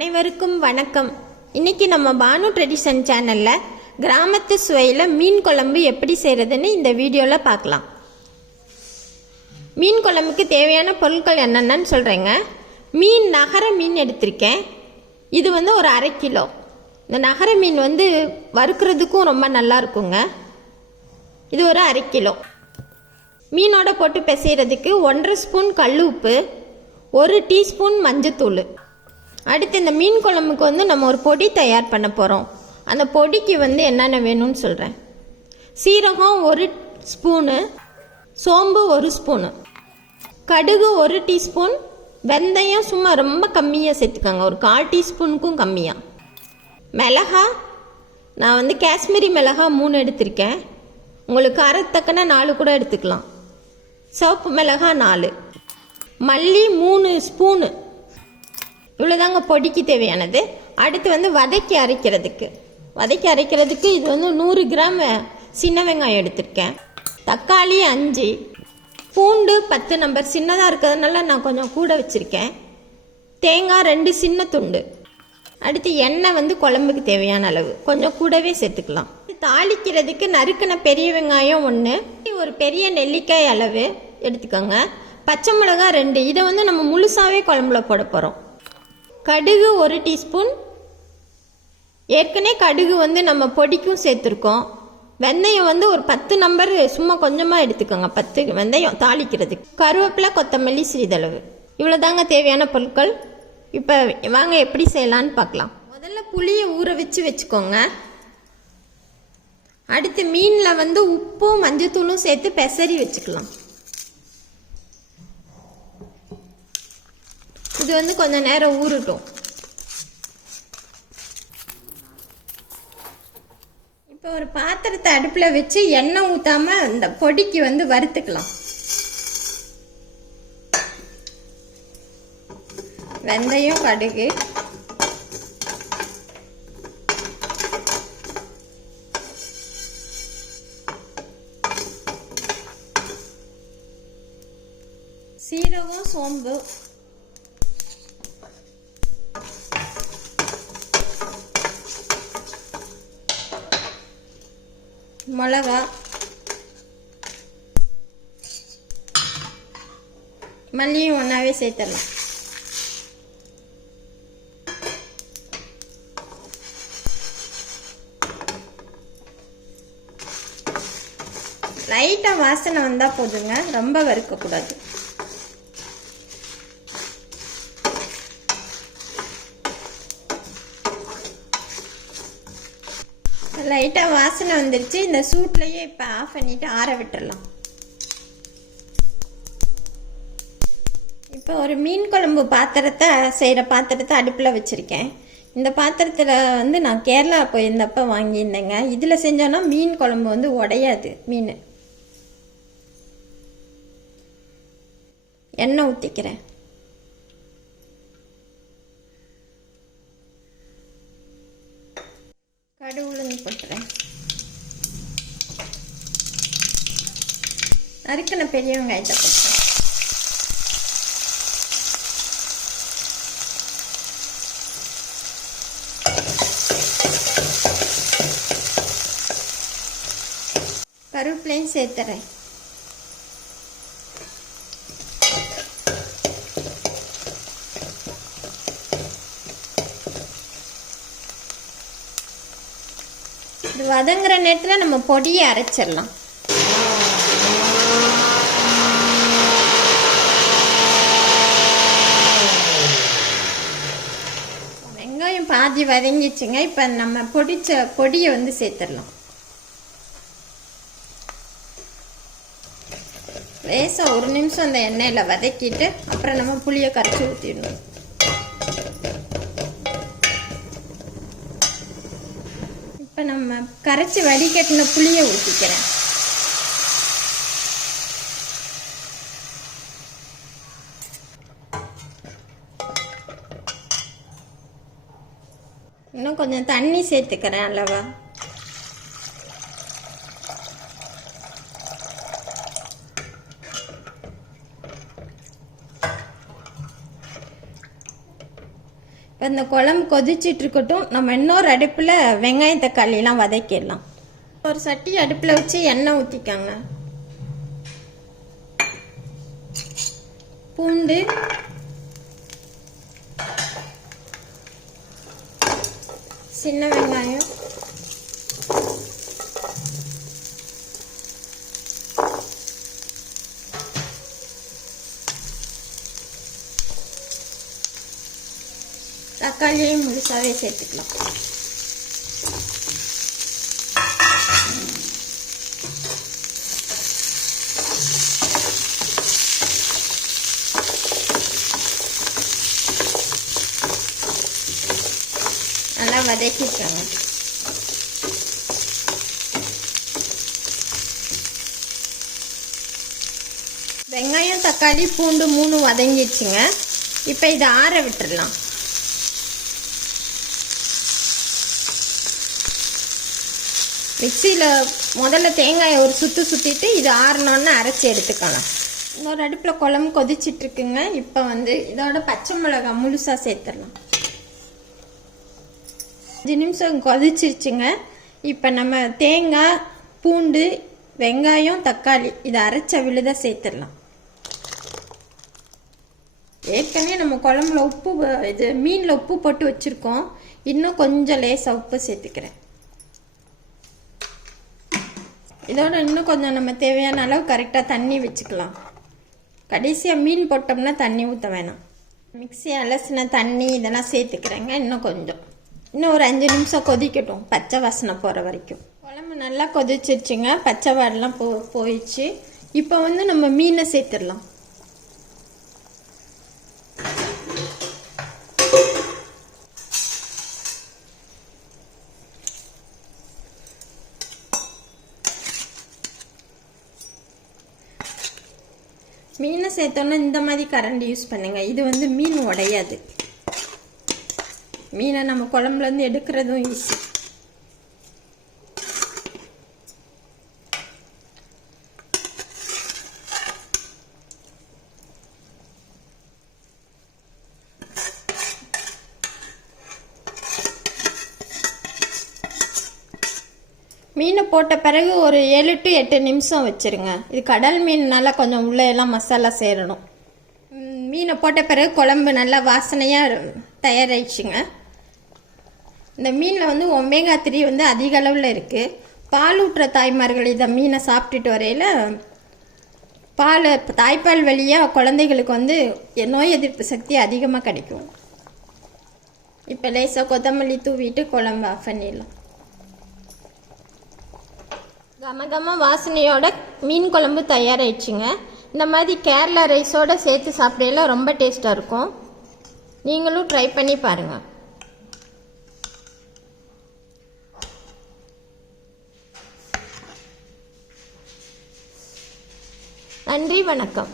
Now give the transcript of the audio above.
அனைவருக்கும் வணக்கம். இன்னைக்கு நம்ம பானு ட்ரெடிஷன் சேனல்ல கிராமத்து சுவையில் மீன் குழம்பு எப்படி செய்யறதுன்னு இந்த வீடியோவில் பார்க்கலாம். மீன் குழம்புக்கு தேவையான பொருட்கள் என்னென்னு சொல்கிறேங்க. மீன் நகர மீன் எடுத்திருக்கேன். இது ஒரு 1/2 கிலோ. இந்த நகர மீன் வறுக்கிறதுக்கும் ரொம்ப நல்லா இருக்குங்க. இது ஒரு 1/2 கிலோ. மீனோட போட்டு பிசைகிறதுக்கு 1.5 ஸ்பூன் கல் உப்பு, 1 டீஸ்பூன் மஞ்சத்தூள். அடுத்து இந்த மீன் குழம்புக்கு நம்ம ஒரு பொடி தயார் பண்ண போகிறோம். அந்த பொடிக்கு என்னென்ன வேணும்னு சொல்கிறேன். சீரகம் 1 ஸ்பூனு, சோம்பு 1 ஸ்பூனு, கடுகு 1 டீஸ்பூன், வெந்தயம் சும்மா ரொம்ப கம்மியாக சேர்த்துக்கோங்க, ஒரு 1/4 டீஸ்பூனுக்கும் கம்மியாக. மிளகா நான் காஷ்மீரி மிளகா 3 எடுத்திருக்கேன். உங்களுக்கு காரத்தக்கன 4 கூட எடுத்துக்கலாம். சிவப்பு மிளகா 4, மல்லி 3 ஸ்பூனு. இவ்வளோதாங்க பொடிக்கு தேவையானது. அடுத்து வதக்கி அரைக்கிறதுக்கு இது 100 கிராம் சின்ன வெங்காயம் எடுத்திருக்கேன். தக்காளி 5, பூண்டு 10 நம்பர் சின்னதாக இருக்கிறதுனால நான் கொஞ்சம் கூட வச்சுருக்கேன். தேங்காய் 2 சின்ன துண்டு. அடுத்து எண்ணெய் குழம்புக்கு தேவையான அளவு கொஞ்சம் கூடவே சேர்த்துக்கலாம். தாளிக்கிறதுக்கு நறுக்கின பெரிய வெங்காயம் 1, ஒரு பெரிய நெல்லிக்காய் அளவு எடுத்துக்கோங்க. பச்சை மிளகாய் 2. இதை நம்ம முழுசாகவே குழம்புல போட போகிறோம். கடுகு 1 டீஸ்பூன். ஏற்கனவே கடுகு நம்ம பொடிக்கும் சேர்த்துருக்கோம். வெந்தயம் ஒரு 10 நம்பர் சும்மா கொஞ்சமாக எடுத்துக்கோங்க, 10 வெந்தயம் தாளிக்கிறதுக்கு. கருவேப்பிலை, கொத்தமல்லி சிறிதளவு. இவ்வளோதாங்க தேவையான பொருட்கள். இப்போ வாங்க எப்படி செய்யலான்னு பார்க்கலாம். முதல்ல புளியை ஊற வச்சுக்கோங்க. அடுத்து மீனில் உப்பும் மஞ்சத்தூளும் சேர்த்து பெசரி வச்சுக்கலாம். இது கொஞ்சம் நேரம் ஊறட்டும். இப்போ ஒரு பாத்திரத்தை அடுப்பில் வச்சு எண்ணெய் ஊற்றாம இந்த பொடிக்கு வறுத்துக்கலாம். வெந்தயம், கடுகு, சீரகம், சோம்பு, மிளகா, மல்லியும் ஒன்றாவே சேர்த்துடலாம். லைட்டாக வாசனை வந்தால் போதுங்க, ரொம்ப வறுக்கக்கூடாது. லைட்டாக வாசனை வந்துருச்சு. இந்த சூட்லேயே இப்போ ஆஃப் பண்ணிவிட்டு ஆற விட்டுடலாம். இப்போ ஒரு மீன் குழம்பு செய்கிற பாத்திரத்தை அடுப்பில் வச்சுருக்கேன். இந்த பாத்திரத்தில் நான் கேரளா போயிருந்தப்போ வாங்கியிருந்தேங்க. இதில் செஞ்சோன்னா மீன் குழம்பு உடையாது. மீன் எண்ணெய் ஊற்றிக்கிறேன். கடுகு, உளுந்து போட்டுறேன். நறுக்கின பெரிய வெங்காயத்தை போட்டுறேன். கருவேப்பிலையும் சேர்த்துறேன். இது வதங்குற நேரத்தில் நம்ம பொடியை அரைச்சிடலாம். வெங்காயம் பாதி வதங்கிச்சுங்க. இப்போ நம்ம பொடிச்ச பொடியை சேர்த்துடலாம். லேசாக 1 நிமிஷம் அந்த எண்ணெயில் வதக்கிட்டு அப்புறம் நம்ம புளியை கரைச்சி ஊற்றிடணும். இப்போ நம்ம கரைச்சி வடிகட்டின புளியை ஊற்றிக்கிறேன். இன்னும் கொஞ்சம் தண்ணி சேர்த்துக்கிறேன் அளவா. இந்த குழம்பு கொதிச்சிட்டு இருக்கட்டும். நம்ம இன்னொரு அடுப்பில் வெங்காயம் தக்காளிலாம் வதக்கிடலாம். ஒரு சட்டி அடுப்பில் வச்சு எண்ணெய் ஊற்றிக்காங்க. பூண்டு, சின்ன வெங்காயம், தக்காளியும் முழுசாவே சேர்த்துக்கலாம். நல்லா வதக்கிக்கோங்க. வெங்காயம் தக்காளி பூண்டு 3 வதங்கிடுச்சுங்க. இப்போ இதை ஆற விட்டுடலாம். மிக்சியில் முதல்ல தேங்காயை ஒரு சுற்றிட்டு இது ஆறினோன்னு அரைச்சி எடுத்துக்கலாம். இன்னொரு அடுப்பில் குழம்பு கொதிச்சிட்ருக்குங்க. இப்போ இதோட பச்சை மிளகாய் முழுசாக சேர்த்துடலாம். 5 நிமிஷம் கொதிச்சிருச்சுங்க. இப்போ நம்ம தேங்காய், பூண்டு, வெங்காயம், தக்காளி இதை அரைச்ச விழுத சேர்த்துடலாம். ஏற்கனவே நம்ம குழம்புல உப்பு மீனில் உப்பு போட்டு வச்சுருக்கோம். இன்னும் கொஞ்சம் லேசாக உப்பு சேர்த்துக்கிறேன். இதோட இன்னும் கொஞ்சம் நம்ம தேவையான அளவு கரெக்டாக தண்ணி வச்சுக்கலாம். கடைசியாக மீன் போட்டோம்னா தண்ணி ஊற்ற வேணாம். மிக்ஸி அலசின தண்ணி இதெல்லாம் சேர்த்துக்கிறேங்க. இன்னும் ஒரு 5 நிமிஷம் கொதிக்கட்டும், பச்சை வாசனை போகிற வரைக்கும். குழம்பு நல்லா கொதிச்சிருச்சுங்க. பச்சை வாடெல்லாம் போயிடுச்சு. இப்போ நம்ம மீனை சேர்த்துடலாம். மீனை சேர்த்தோன்னா இந்த மாதிரி கரண்டி யூஸ் பண்ணுங்க. இது மீன் உடையாது. மீனை நம்ம குழம்புலேருந்து எடுக்கிறதும் ஈஸி. மீனை போட்ட பிறகு ஒரு 7 to 8 நிமிஷம் வச்சுருங்க. இது கடல் மீன்னால கொஞ்சம் உள்ளே எல்லாம் மசாலா சேரணும். மீனை போட்ட பிறகு குழம்பு நல்லா வாசனையாக தயாராகிடுச்சுங்க. இந்த மீனில் ஒமேகா 3 அதிக அளவில் இருக்குது. பால் ஊட்டுற தாய்மார்கள் இதை மீனை சாப்பிட்டுட்டு வரையில் தாய்ப்பால் வழியாக குழந்தைகளுக்கு நோய் எதிர்ப்பு சக்தி அதிகமாக கிடைக்கும். இப்போ லேசாக கொத்தமல்லி தூவிட்டு குழம்பு ஆஃப் பண்ணிடலாம். கமகம வாசனையோட மீன் குழம்பு தயாராகிடுச்சுங்க. இந்த மாதிரி கேரளா ரைஸோடு சேர்த்து சாப்பிடையில ரொம்ப டேஸ்ட்டாக இருக்கும். நீங்களும் ட்ரை பண்ணி பாருங்கள். நன்றி, வணக்கம்.